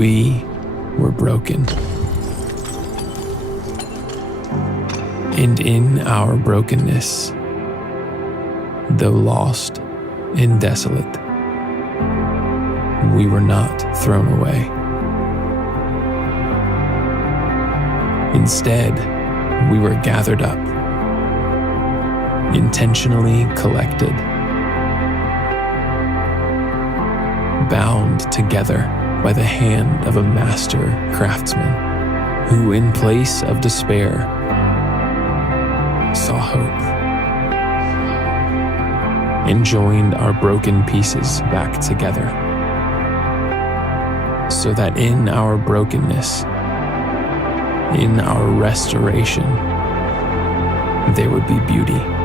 We were broken. And in our brokenness, though lost and desolate, we were not thrown away. Instead, we were gathered up, intentionally collected, bound together by the hand of a master craftsman who, in place of despair, saw hope and joined our broken pieces back together so that in our brokenness, in our restoration, there would be beauty.